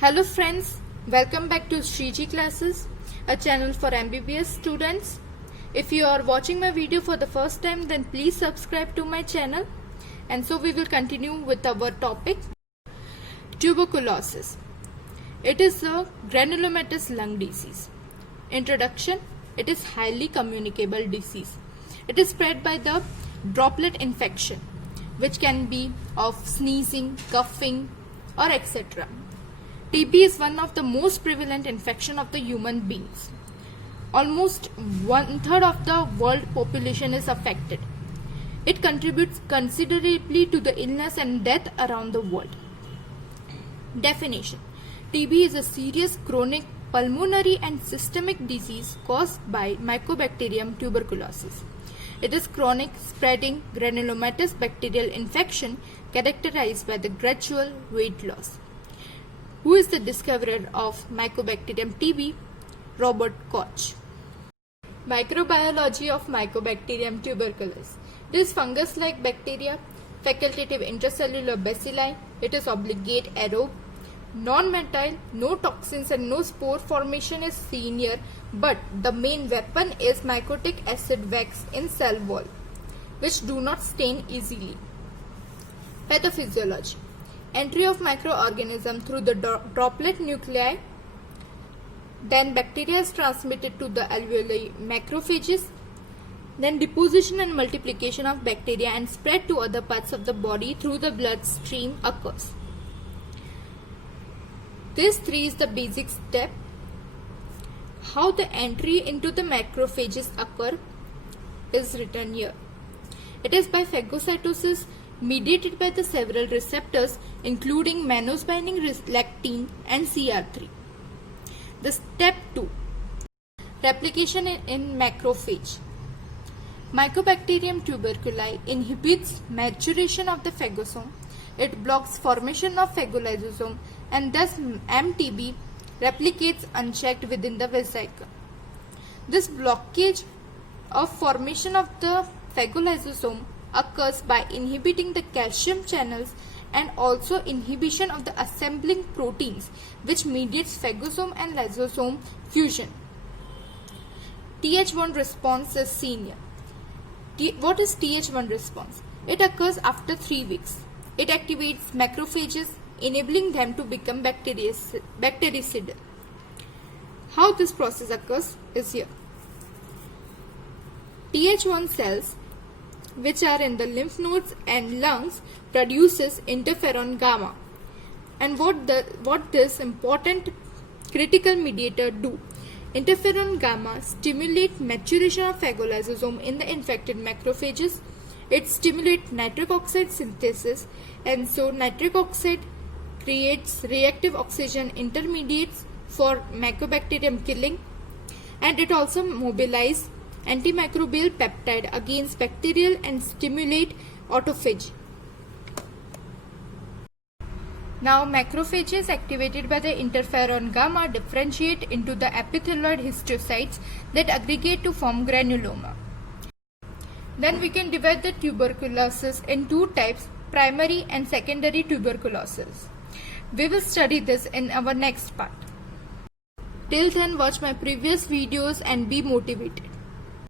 Hello friends, welcome back to Shriji Classes, a channel for MBBS students. If you are watching my video for the first time, then please subscribe to my channel. And so we will continue with our topic, tuberculosis. It is a granulomatous lung disease. Introduction: it is highly communicable disease. It is spread by the droplet infection, which can be of sneezing, coughing, or etc. TB is one of the most prevalent infection of the human beings. Almost 1/3 of the world population is affected. It contributes considerably to the illness and death around the world. Definition: TB is a serious chronic pulmonary and systemic disease caused by Mycobacterium tuberculosis. It is chronic, spreading, granulomatous bacterial infection characterized by the gradual weight loss. Who is the discoverer of Mycobacterium TB? Robert Koch. Microbiology of Mycobacterium tuberculosis. It is fungus-like bacteria, facultative intracellular bacilli. It is obligate aerobe, non-motile, no toxins and no spore formation is seen here, but the main weapon is mycotic acid wax in cell wall, which do not stain easily. Pathophysiology: entry of microorganism through the droplet nuclei, then bacteria is transmitted to the alveoli macrophages, then deposition and multiplication of bacteria and spread to other parts of the body through the bloodstream occurs. This 3 is the basic step. How the entry into the macrophages occur is written here. It is by phagocytosis mediated by the several receptors including mannose binding lectin and CR3. The step 2, replication in macrophage. Mycobacterium tuberculi inhibits maturation of the phagosome. It blocks formation of phagolysosome and thus MTB replicates unchecked within the vesicle. This blockage of formation of the phagolysosome occurs by inhibiting the calcium channels and also inhibition of the assembling proteins, which mediates phagosome and lysosome fusion. Th1 response is seen here. What is Th1 response? It occurs after 3 weeks. It activates macrophages, enabling them to become bactericidal. How this process occurs is here. Th1 cells, which are in the lymph nodes and lungs, produces interferon gamma. And what this important critical mediator do? Interferon gamma stimulates maturation of phagolysosome in the infected macrophages. It stimulates nitric oxide synthesis, and so nitric oxide creates reactive oxygen intermediates for Mycobacterium killing, and it also mobilizes antimicrobial peptide against bacterial and stimulate autophagy. Now macrophages activated by the interferon gamma differentiate into the epithelioid histiocytes that aggregate to form granuloma. Then we can divide the tuberculosis in 2 types, primary and secondary tuberculosis. We will study this in our next part. Till then, watch my previous videos and be motivated.